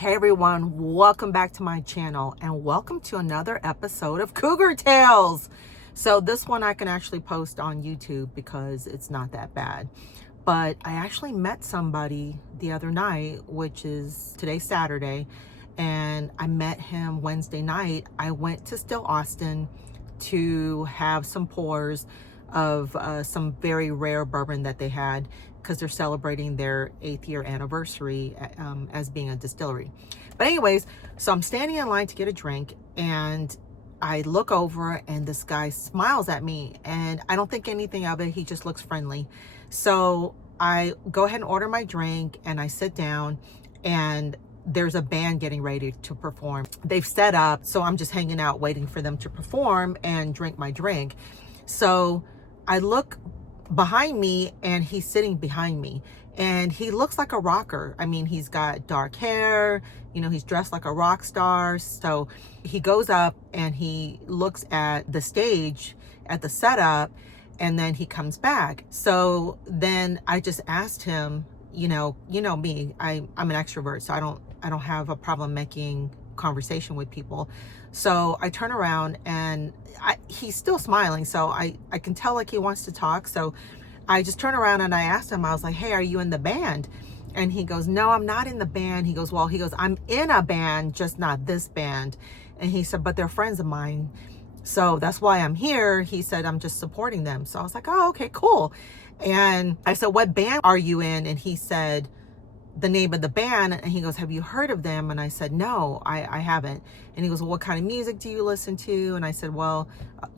Hey everyone, welcome back to my channel and welcome to another episode of Cougar Tales. So this one I can actually post on YouTube because it's not that bad. But I actually met somebody the other night, which is today's Saturday, and I met him Wednesday night. I went to Still Austin to have some pours of some very rare bourbon that they had because they're celebrating their 8th year anniversary as being a distillery. But anyways, so I'm standing in line to get a drink and I look over and this guy smiles at me and I don't think anything of it. He just looks friendly. So I go ahead and order my drink and I sit down and there's a band getting ready to perform. They've set up, so I'm just hanging out waiting for them to perform and drink my drink. So I look behind me and he's sitting behind me and he looks like a rocker. I mean, he's got dark hair, you know, he's dressed like a rock star. So he goes up and he looks at the stage, at the setup, and then he comes back. So then I just asked him, you know me, I'm an extrovert, so I don't have a problem making conversation with people. So I turn around and he's still smiling, so I can tell like he wants to talk. So I just turn around and I asked him, I was like, hey, are you in the band? And he goes, no, I'm not in the band. He goes, I'm in a band, just not this band. And he said, but they're friends of mine, so that's why I'm here. He said, I'm just supporting them. So I was like, oh, okay, cool. And I said, what band are you in? And he said the name of the band, and he goes, have you heard of them? And I said, no, I haven't. And he goes, well, what kind of music do you listen to? And I said, well,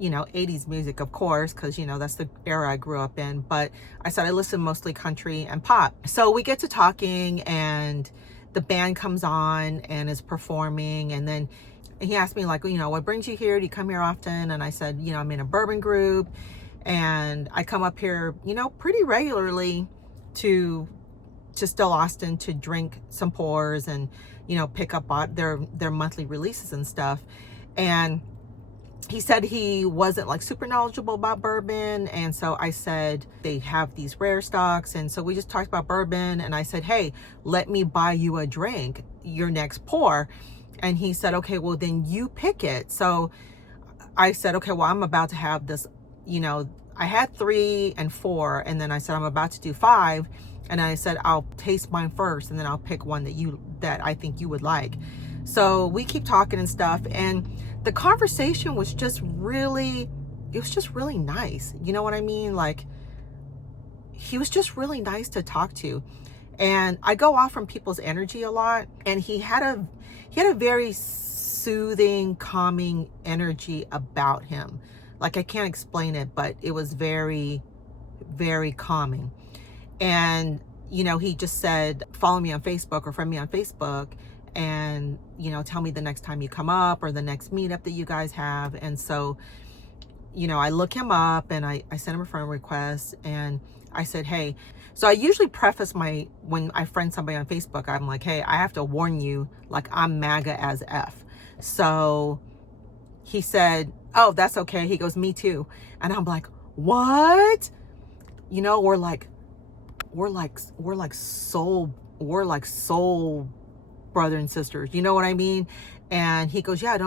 80s music, of course, because that's the era I grew up in. But I said I listen mostly country and pop. So we get to talking and the band comes on and is performing, and then he asked me like, what brings you here? Do you come here often? And I said, I'm in a bourbon group and I come up here pretty regularly to Still Austin to drink some pours and pick up their monthly releases and stuff. And he said he wasn't like super knowledgeable about bourbon, and so I said they have these rare stocks, and so we just talked about bourbon, and I said, hey, let me buy you a drink, your next pour. And he said, okay, well then you pick it. So I said, okay, well I'm about to have this, I had 3 and 4, and then I said I'm about to do 5. And I said, I'll taste mine first, and then I'll pick one that I think you would like. So we keep talking and stuff. And the conversation was just really nice. You know what I mean? Like, he was just really nice to talk to. And I go off from people's energy a lot. And he had a very soothing, calming energy about him. Like, I can't explain it, but it was very, very calming. And, he just said, follow me on Facebook or friend me on Facebook and, tell me the next time you come up or the next meetup that you guys have. And so, I look him up and I sent him a friend request and I said, hey, so I usually preface when I friend somebody on Facebook, I'm like, hey, I have to warn you, like I'm MAGA as F. So he said, oh, that's okay. He goes, me too. And I'm like, what? We're like soul brother and sisters. You know what I mean? And he goes, yeah,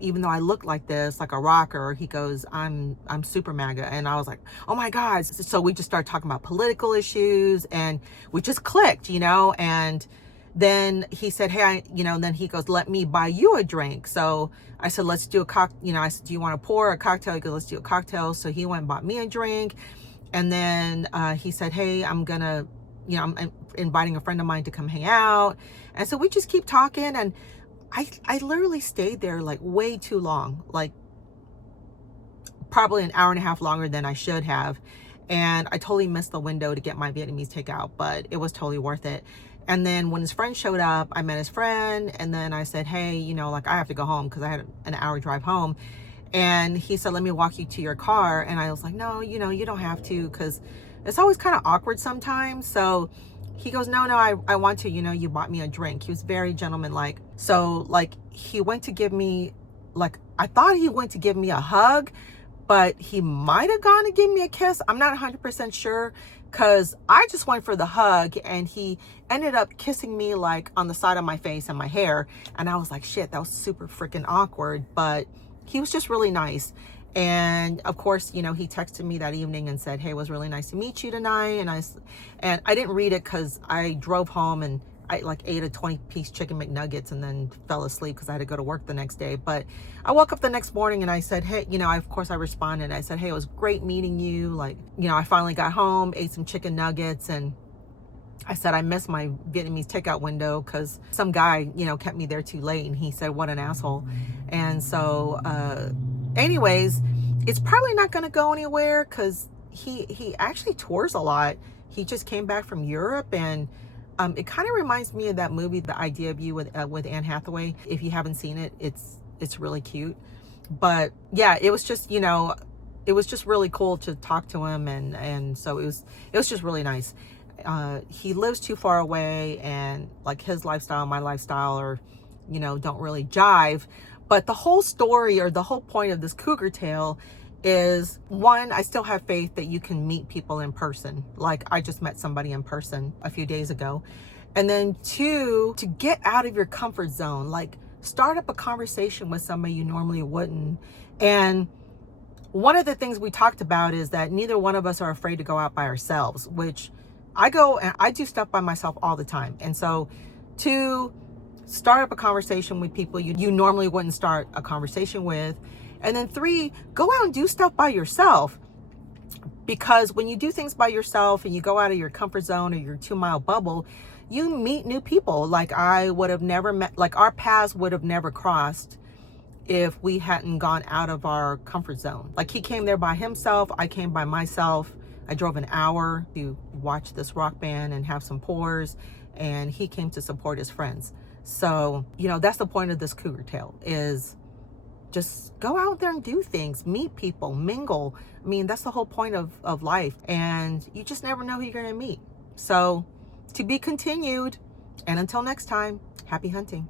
even though I look like this, like a rocker, he goes, I'm super MAGA. And I was like, oh my God. So we just started talking about political issues and we just clicked, and then he said, hey, and then he goes, let me buy you a drink. So I said, let's do a cocktail. I said, do you want to pour a cocktail? He goes, let's do a cocktail. So he went and bought me a drink. And then he said, hey, I'm inviting a friend of mine to come hang out. And so we just keep talking. And I literally stayed there like way too long, like probably an hour and a half longer than I should have. And I totally missed the window to get my Vietnamese takeout, but it was totally worth it. And then when his friend showed up, I met his friend. And then I said, hey, like I have to go home because I had an hour drive home. And he said, let me walk you to your car. And I was like, no, you don't have to, because it's always kind of awkward sometimes. So he goes, no, I want to, you bought me a drink. He was very gentlemanlike. So like he went to give me, like, I thought he went to give me a hug, but he might have gone to give me a kiss. I'm not 100% sure, because I just went for the hug and he ended up kissing me like on the side of my face and my hair. And I was like, shit, that was super freaking awkward. But he was just really nice. And of course, you know, he texted me that evening and said, hey, it was really nice to meet you tonight. And I didn't read it because I drove home and I like ate a 20-piece chicken McNuggets and then fell asleep because I had to go to work the next day. But I woke up the next morning and I said, hey, you know, of course I responded. I said, hey, it was great meeting you. Like, you know, I finally got home, ate some chicken nuggets, and I said, I missed my Vietnamese takeout window because some guy, you know, kept me there too late. And he said, what an asshole. And so, anyways, it's probably not going to go anywhere because he actually tours a lot. He just came back from Europe, and it kind of reminds me of that movie, The Idea of You, with Anne Hathaway. If you haven't seen it, it's really cute. But yeah, it was just, you know, it was just really cool to talk to him, and so it was just really nice. He lives too far away, and like his lifestyle and my lifestyle are, you know, don't really jive. But the whole story, or the whole point of this cougar tale, is one, I still have faith that you can meet people in person. Like I just met somebody in person a few days ago. And then two, to get out of your comfort zone, like start up a conversation with somebody you normally wouldn't. And one of the things we talked about is that neither one of us are afraid to go out by ourselves, which I go and I do stuff by myself all the time. And so two, start up a conversation with people you normally wouldn't start a conversation with. And then three, go out and do stuff by yourself. Because when you do things by yourself and you go out of your comfort zone or your 2-mile bubble, you meet new people. Like I would have never met, like our paths would have never crossed if we hadn't gone out of our comfort zone. Like he came there by himself, I came by myself. I drove an hour to watch this rock band and have some pours, and he came to support his friends. So, you know, that's the point of this cougar tale, is just go out there and do things, meet people, mingle. I mean, that's the whole point of life, and you just never know who you're going to meet. So to be continued, and until next time, happy hunting.